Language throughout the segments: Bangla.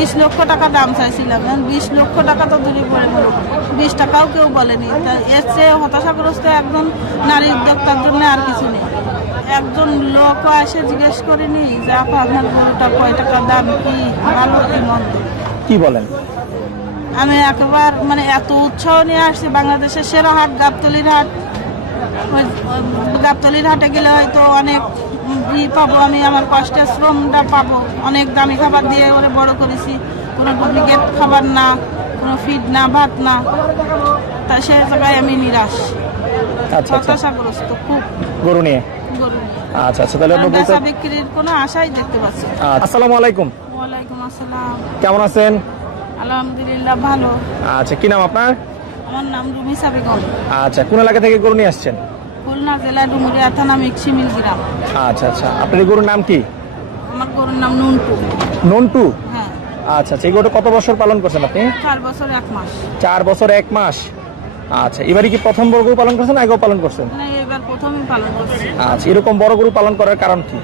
20 লক্ষ টাকা দাম চাইছিলাম, 20 লক্ষ টাকা তো দূরে পড়ে গেল, 20 টাকাও কেউ বলেনি। তা এর চেয়ে হতাশাগ্রস্ত একজন নারী উদ্যোক্তার জন্য আর কিছু নেই। একজন লোকও এসে জিজ্ঞেস করেনি যে আপা আপনার গরুটা কয় টাকা দাম, কি ভালো কি মন্দ। কি বলেন? আমি একবার মানে এত উৎসাহ নিয়ে আসছি, বাংলাদেশের সেরা হাট গাবতলির হাট। ওই গাবতলির হাটে গেলে হয়তো অনেক পাবো, আমি আমার কষ্টের শ্রমটা পাবো। অনেক দামি খাবার দিয়ে ওরে বড় করেছি, কোনো ডুপ্লিকেট খাবার না, কোনো ফিড না, ভাত না। তা সে জায়গায় আমি নিরাশ, আচ্ছা আচ্ছা, হতাশাগ্রস্ত খুব গরু নিয়ে। গরু নিয়ে। আচ্ছা আচ্ছা, তাহলে আপনি বলতে বেচা বিক্রির কোনো আশাই দেখতে পাচ্ছি না। আসসালামু আলাইকুম, ওয়ালাইকুম আসসালাম। কেমন আছেন? আলহামদুলিল্লাহ ভালো। আচ্ছা, কি নাম আপনার? আমার নাম রুমিসা বেগম। আচ্ছা, কোন এলাকা থেকে গরু নিয়ে আসছেন? খুলনা জেলা ডুমুরিয়া থানা মিক্সিমিল গ্রাম। আচ্ছা আচ্ছা, আপনার এই গরুর নাম কি? আমার গরুর নাম নুনটু। নন্টু। হ্যাঁ, আচ্ছা আচ্ছা, এই গরুটা কত বছর পালন করছেন আপনি? 4 বছর 1 মাস। 4 বছর 1 মাস। আচ্ছা, এবারে কি প্রথম বড় গরু পালন করছেন, আগেও পালন করছেন? মানে এবার প্রথমই পালন করছি। আচ্ছা, এরকম বড় গরু পালন করার কারণ কি?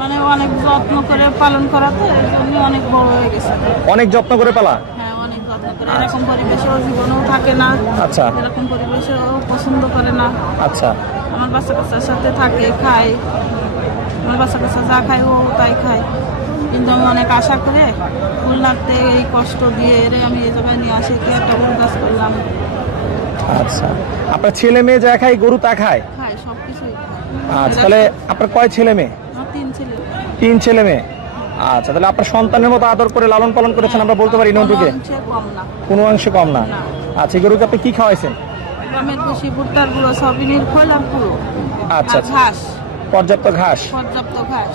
মানে অনেক যত্ন করে পালন করাতে এর জন্য অনেক বড় হয়ে গেছে। অনেক যত্ন করে পালা? হ্যাঁ, অনেক যত্ন করে। এরকম পরিবেশেও জীবনেও থাকে না। আচ্ছা এরকম পরিবেশেও পছন্দ করে না। আচ্ছা আমার বাচ্চা কাচ্চার সাথে থাকে, খায়। আমার বাচ্চা কাচ্চা যা খায় ও তাই খায়। কিন্তু আমি অনেক আশা করে খুলনাতে এই কষ্ট দিয়ে এরে আমি এই জায়গায় নিয়ে আসি, কি একটা গরু গাছ করলাম। আচ্ছা, আপনার ছেলে মেয়ে যা খায় গরু তা খায়? খায়, সব কিছুই খায়। আচ্ছা, তাহলে আপনার কয় ছেলে মেয়ে? আমার 3 ছেলে। 3 ছেলে মেয়ে। আচ্ছা, তাহলে আপনার সন্তানের মতো আদর করে লালন পালন করেছেন আমরা বলতে পারি নন্টুকে? কোনো অংশে কম না। কোনো অংশে কম না। না। আচ্ছা, এই গরুকে আপনি কি খাওয়াইছেন? গ্রামের কৃষি ভুট্টার গুঁড়ো, সবিনের খোল আর পুরো। আচ্ছা আর আচ্ছা, ঘাস, পর্যাপ্ত ঘাস। পর্যাপ্ত ঘাস।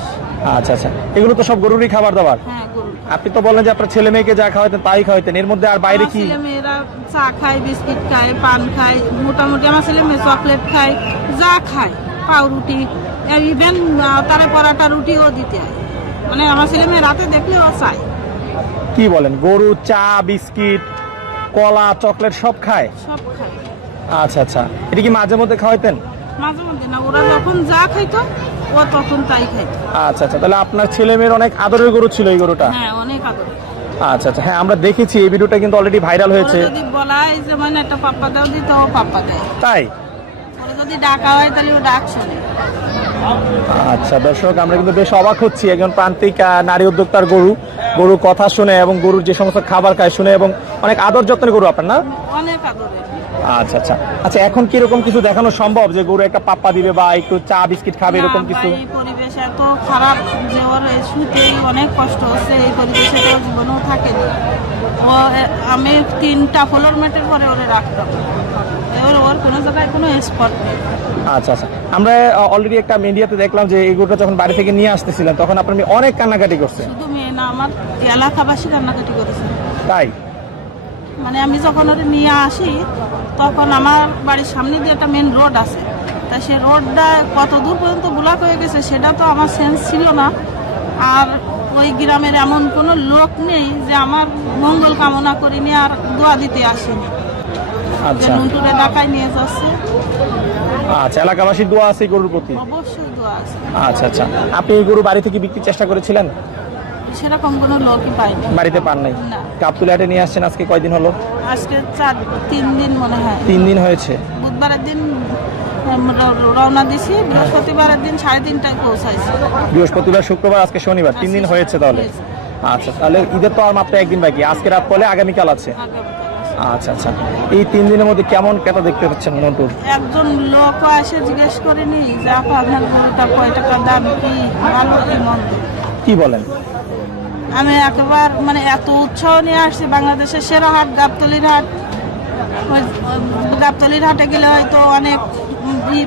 আচ্ছা আচ্ছা, এগুলো তো সব গরুরই খাবার দাবার। হ্যাঁ, গরু। আপনি তো বললেন যে আপনার ছেলে মেয়েকে যা খাওয়াইতেন তাই খাওয়াইতেন, এর মধ্যে আর বাইরে আমার কি? ছেলে মেয়েরা চা খায়, বিস্কিট খায়, পান খায়, মোটামুটি আমার ছেলে মেয়ে চকলেট খায়, যা খায়, পাউরুটি, ইভেন তারে পরাটা রুটিও দিতে হয়। মানে আমার ছেলে মেয়ে রাতে দেখলে ও চায়। কি বলেন? গরু চা, বিস্কিট, কলা, চকলেট সব খায়? সব খায়। আচ্ছা আচ্ছা, এটা কি মাঝে মধ্যে খাওয়াইতেন? মাঝে মধ্যে না, ওরা যখন যা খাইতো ও তখন তাই খাইতো। আচ্ছা আচ্ছা, তাহলে আপনার ছেলে মেয়ের অনেক আদরের গরু ছিল এই গরুটা? হ্যাঁ, অনেক আদর। আচ্ছা আচ্ছা, হ্যাঁ আমরা দেখেছি, এই ভিডিওটা কিন্তু অলরেডি ভাইরাল হয়েছে। ওরা যদি বলাই যে মানে একটা পাপ্পা দাও দিত, ও পাপ্পা দেয়। তাই? ওরা যদি ডাকা হয় তাহলে ও ডাক শোনে। আচ্ছা দর্শক, আমরা কিন্তু বেশ অবাক হচ্ছি, একজন প্রান্তিক নারী উদ্যোক্তার গরু কথা শুনে এবং গরুর যে সমস্ত খাবার খায় শুনে, এবং অনেক আদর যত্নের গরু আপনার না? অনেক আদরের। আচ্ছা আচ্ছা আচ্ছা, এখন কি এরকম কিছু দেখানো সম্ভব যে গরু একটা পাপ্পা দিবে বা একটু চা বিস্কিট খাবে, এরকম না কিছু? ভাই, এই পরিবেশ এত খারাপ যে ওর শুতেই অনেক কষ্ট হচ্ছে। এই পরিবেশে তো জীবনেও থাকেনি। আমি 3টা ফ্লোর মেটের পরে ওরে রাখতাম। ওর কোনো জায়গায় কোনো স্পট নেই। আচ্ছা আচ্ছা, আমরা অলরেডি একটা মিডিয়াতে দেখলাম যে এই গরুটা যখন বাড়ি থেকে নিয়ে আসতেছিলেন তখন আপনার মেয়ে অনেক কান্নাকাটি করছে। শুধু মেয়ে না, আমার এলাকাবাসী কান্নাকাটি করেছে। তাই? মানে আমি যখন ওরে নিয়ে আসি তখন আমার বাড়ির সামনে দিয়ে একটা মেন রোড আছে। তা সে রোডটা কত দূর পর্যন্ত ব্লক হয়ে গেছে সেটা তো আমার সেন্স ছিল না। আর ওই গ্রামের এমন কোনো লোক নেই যে আমার মঙ্গল কামনা করিনি আর দোয়া দিতে আসেনি। যে আচ্ছা নুনটুরে ঢাকায় নিয়ে যাচ্ছে, আচ্ছা, এলাকাবাসীর দোয়া আছে এই গরুর প্রতি? অবশ্যই দোয়া আছে। আচ্ছা আচ্ছা, আপনি এই গরু বাড়ি থেকে বিক্রির চেষ্টা করেছিলেন? সেরকম কোনো লোকই পাইনি। বাড়িতে পান নাই? না। গাবতলী নিয়ে আসছেন আজকে কয়দিন হলো? আজকে 3 দিন মনে হয়। 3 দিন হয়েছে। বুধবারের দিন রওনা দিছি, বৃহস্পতিবারের দিন 3:30টায় পৌঁছাইছি। বৃহস্পতিবার, শুক্রবার, আজকে শনিবার, 3 দিন হয়েছে তাহলে। আচ্ছা, তাহলে ঈদের তো আর মাত্র 1 দিন বাকি, আজকে রাত পরে আগামীকাল আছে। আচ্ছা আচ্ছা, এই 3 দিনের মধ্যে কেমন ক্রেতা দেখতে পাচ্ছেন নন্টুর? একজন লোকও এসে জিজ্ঞেস করেনি যে আপা আপনার গরুটা কয় টাকা দাম, কি ভালো কি মন্দ। কি বলেন? আমি একবার মানে এত উৎসাহ নিয়ে আসছি, বাংলাদেশের সেরা হাট গাবতলির হাট। ওই গাবতলির হাটে গেলে হয়তো অনেক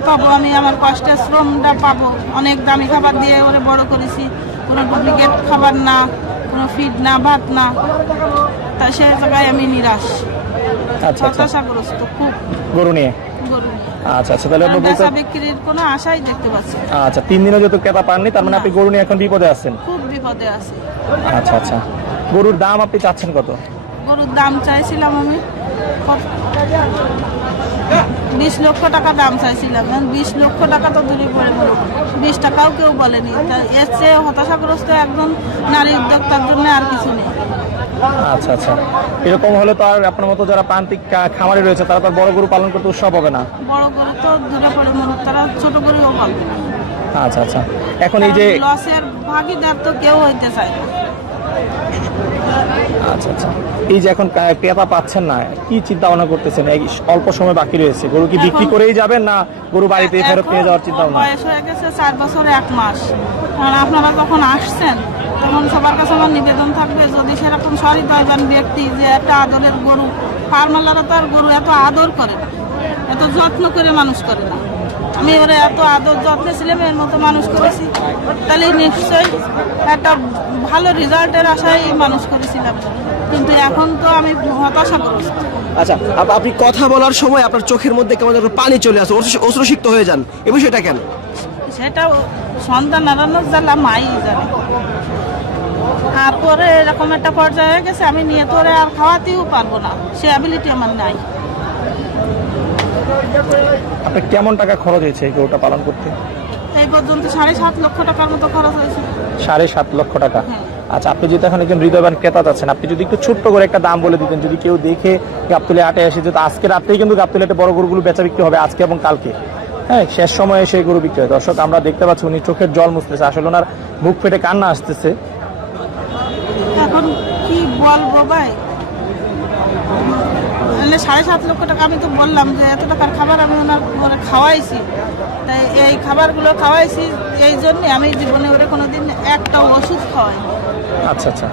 পাবো, আমি আমার কষ্টের শ্রমটা পাবো। অনেক দামি খাবার দিয়ে ওরে বড় করেছি, কোনো ডুপ্লিকেট খাবার না, কোনো ফিড না, ভাত না। তা সে জায়গায় আমি নিরাশ, আচ্ছা আচ্ছা, হতাশাগ্রস্ত খুব গরু নিয়ে। গরু নিয়ে। আচ্ছা আচ্ছা, তাহলে আপনি বলতে বেচা বিক্রির কোনো আশাই দেখতে পাচ্ছি না। আচ্ছা, 3 দিনও যেহেতু ক্রেতা পাননি, তার মানে আপনি গরু নিয়ে এখন বিপদে আছেন। খুব বিপদে আছি। আচ্ছা আচ্ছা, গরুর দাম আপনি চাচ্ছেন কত? গরুর দাম চাইছিলাম আমি 20 লক্ষ টাকা দাম চাইছিলাম, 20 লক্ষ টাকা তো দূরে পড়ে গেল, 20 টাকাও কেউ বলেনি। তা এর চেয়ে হতাশাগ্রস্ত একজন নারী উদ্যোক্তার জন্য আর কিছু নেই। আচ্ছা আচ্ছা, এরকম হলে তো আর আপনার মতো যারা প্রান্তিক খামারি রয়েছে তারা তো আর বড় গরু পালন করতে উৎসাহ হবে না। বড় গরু তো দূরে পড়ে মনে, তারা ছোট গরুও পালবে না। আচ্ছা আচ্ছা, এখন এই যে লসের ভাগিদার তো কেউ হইতে চায় না। আচ্ছা আচ্ছা, এই যে এখন ক্রেতা পাচ্ছেন না, কি চিন্তা ভাবনা করতেছেন? এই অল্প সময় বাকি রয়েছে, গরু কি বিক্রি করেই যাবেন না গরু বাড়িতে ফেরত নিয়ে যাওয়ার চিন্তা ভাবনা? বয়স হয়ে গেছে 4 বছর 1 মাস। কারণ আপনারা যখন আসছেন তখন সবার কাছে আমার নিবেদন থাকবে, যদি সেরকম সহৃদয়বান ব্যক্তি যে একটা আদরের গরু, ফার্মালারা তো আর গরু এত আদর করে না, এত যত্ন করে মানুষ করে না। আমি ওরা এত আদর যত্নে ছিলাম, এর মতো মানুষ করেছি, তাহলে নিশ্চয়ই একটা ভালো রেজাল্টের আশায় মানুষ করেছিলাম। কিন্তু এখন তো আমি হতাশাগ্রস্ত। আচ্ছা, আপনি কথা বলার সময় আপনার চোখের মধ্যে কেমন যেন পানি চলে আসে, অশ্রুসিক্ত হয়ে যান, এ বিষয়টা কেন? সেটা সন্তান হারানোর জ্বালা মাই জানে। আর পরে এরকম একটা পর্যায়ে হয়ে গেছে, আমি নিয়ে তোরে আর খাওয়াতেও পারবো না, সে অ্যাবিলিটি আমার নাই। আপনার কেমন টাকা খরচ হয়েছে এই গরুটা পালন করতে? এই পর্যন্ত 7.5 লক্ষ টাকার মতো খরচ হয়েছে। 7.5 লক্ষ টাকা। হ্যাঁ। আচ্ছা, আপনি যেহেতু এখন একজন হৃদয়বান ক্রেতা যাচ্ছেন, আপনি যদি একটু ছোট্ট করে একটা দাম বলে দিতেন, যদি কেউ দেখে গাবতলী হাটে আসে, যেহেতু আজকে রাত্রেই কিন্তু গাবতলী হাটে বড় গরুগুলো বেচা বিক্রি হবে, আজকে এবং কালকে, হ্যাঁ, শেষ সময়ে সেই গরু বিক্রি হয়। দর্শক, আমরা দেখতে পাচ্ছি উনি চোখের জল মুছতেছে, আসলে ওনার বুক ফেটে কান্না আসতেছে। এখন কি বলবো ভাই, 7.5 লক্ষ টাকা আমি তো বললাম যে এত টাকার খাবার আমি ওনার ঘরে খাওয়াইছি, তাই এই খাবারগুলো খাওয়াইছি এই জন্যে আমি জীবনে ওরে কোনোদিন একটা ওষুধ খাওয়াই। আচ্ছা আচ্ছা,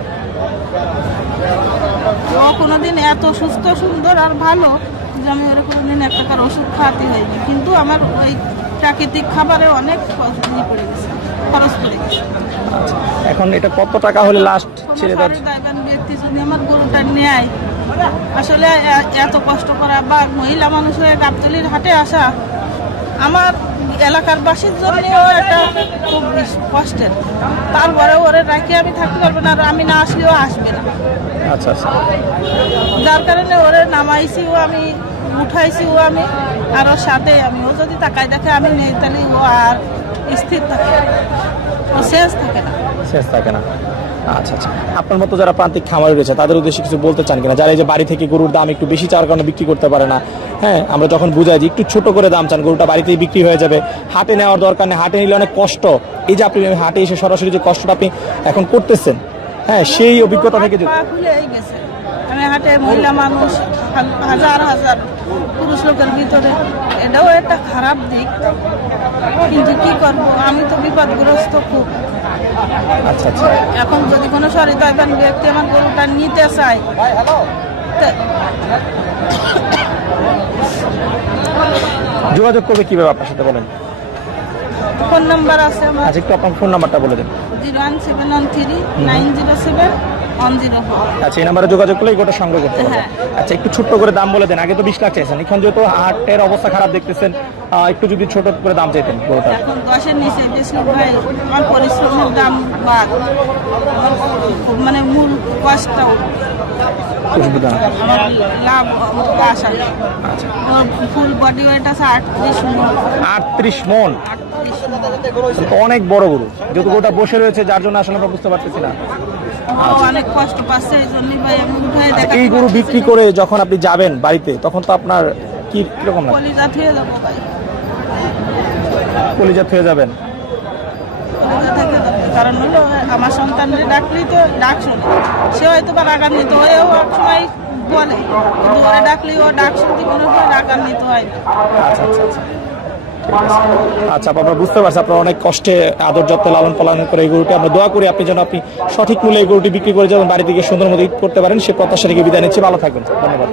ও কোনোদিন এত সুস্থ সুন্দর আর ভালো যে আমি ওরে কোনোদিন এক টাকার ওষুধ খাওয়াতে হয়নি। কিন্তু আমার ওই প্রাকৃতিক খাবারে অনেক খরচ পড়ে গেছে। আচ্ছা, এখন এটা কত টাকা হলে লাস্ট ছেড়ে দেওয়া? সহৃদয়বান ব্যক্তি যদি আমার গরুটা নেয়, আসলে এত কষ্ট করা বা মহিলা মানুষ হয়ে গাবতলীর হাটে আসা আমার এলাকার বাসীর জন্যও একটা খুব কষ্টের। তারপরে ওরে রাখি আমি থাকতে পারবো না, আর আমি না আসলেও আসবে না। আচ্ছা আচ্ছা, যার কারণে ওরে নামাইছিও আমি, উঠাইছিও আমি, আর ওর সাথে আমি, ও যদি তাকাই দেখে আমি নেই, তাহলে ও আর স্থির থাকে, ও শেষ থাকে না। শেষ থাকে না। আচ্ছা আচ্ছা, আপনার মতো যারা প্রান্তিক খামারি রয়েছে তাদের উদ্দেশ্যে কিছু বলতে চান কিনা, যারা এই যে বাড়ি থেকে গরুর দাম একটু বেশি চাওয়ার কারণে বিক্রি করতে পারে না? হ্যাঁ, আমরা যখন বুঝাই যে একটু ছোট করে দাম চান, গরুটা বাড়িতেই বিক্রি হয়ে যাবে, হাটে নেওয়ার দরকার নেই, হাটে নিলে অনেক কষ্ট। এই যে আপনি হাটে এসে সরাসরি যে কষ্টটা আপনি এখন করতেছেন, হ্যাঁ, সেই অভিজ্ঞতা থেকে পা খুলেই গেছে। আমি হাটে মহিলা মানুষ, হাজার হাজার পুরুষ লোকের ভিতরে, এটাও একটা খারাপ দিক, কিন্তু কি করবো, আমি তো বিপদগ্রস্ত খুব। আচ্ছা আচ্ছা, এখন যদি কোনো সহৃদয়বান ব্যক্তি আমার গরুটা নিতে চায়, যোগাযোগ করবে কিভাবে আপনার সাথে বলেন? ফোন নাম্বার আছে আমার, আচ্ছা, একটু আপনার ফোন নাম্বারটা বলে দেন। 01713907104। আচ্ছা, এই নাম্বারে যোগাযোগ করলে গোটা সংগ্রহ করতে হবে। হ্যাঁ। আচ্ছা, একটু ছোট্ট করে দাম বলে দেন। আগে তো 20 লাখ চাইছেন, এখন যেহেতু হাটের অবস্থা খারাপ দেখতেছেন, একটু যদি ছোট করে দাম চাইতেন গরুটা। এখন 10-এর নিচে বেশি ভাই, আমার পরিশ্রমের দাম বাদ, আমার খুব মানে মূল কষ্টটাও অসুবিধা না। আমার লাভ আশা। আচ্ছা, ফুল বডি ওয়েট আছে 38 মণ। 38 মণ, 38 মণ। তো অনেক বড় গরু, যেহেতু গরুটা বসে রয়েছে যার জন্য আসলে আমরা বুঝতে পারতেছি না। ও অনেক কষ্ট পাচ্ছে, এই জন্যই ভাই আমি উঠাই দেখা। এই গরু বিক্রি করে যখন আপনি যাবেন বাড়িতে, তখন তো আপনার কি কিরকম লাগে? কলিজাত হয়ে যাবো ভাই, কলিজাত হয়ে যাবেন। কলিজা থেকে যাবে। কারণ হলো আমার সন্তানকে ডাকলেই তো ডাক শোনে, সে হয়তো বা রাগান্বিত হয়েও এক সময় বলে, কিন্তু ওরা ডাকলেই ও ডাক শুনতে কোনো সময় রাগান্বিত হয় না। আচ্ছা আচ্ছা আচ্ছা, ঠিক আছে। আচ্ছা, আমরা বুঝতে পারছি আপনারা অনেক কষ্টে আদর যত্ন লালন পালন করে এই গরুটি। আমরা দোয়া করি আপনি যেন আপনি সঠিক মূল্যে এই গরুটি বিক্রি করে যাবেন, বাড়ি থেকে সুন্দর মতো ঈদ করতে পারেন, সে প্রত্যাশা রেখে বিদায় নিচ্ছি। ভালো থাকবেন, ধন্যবাদ।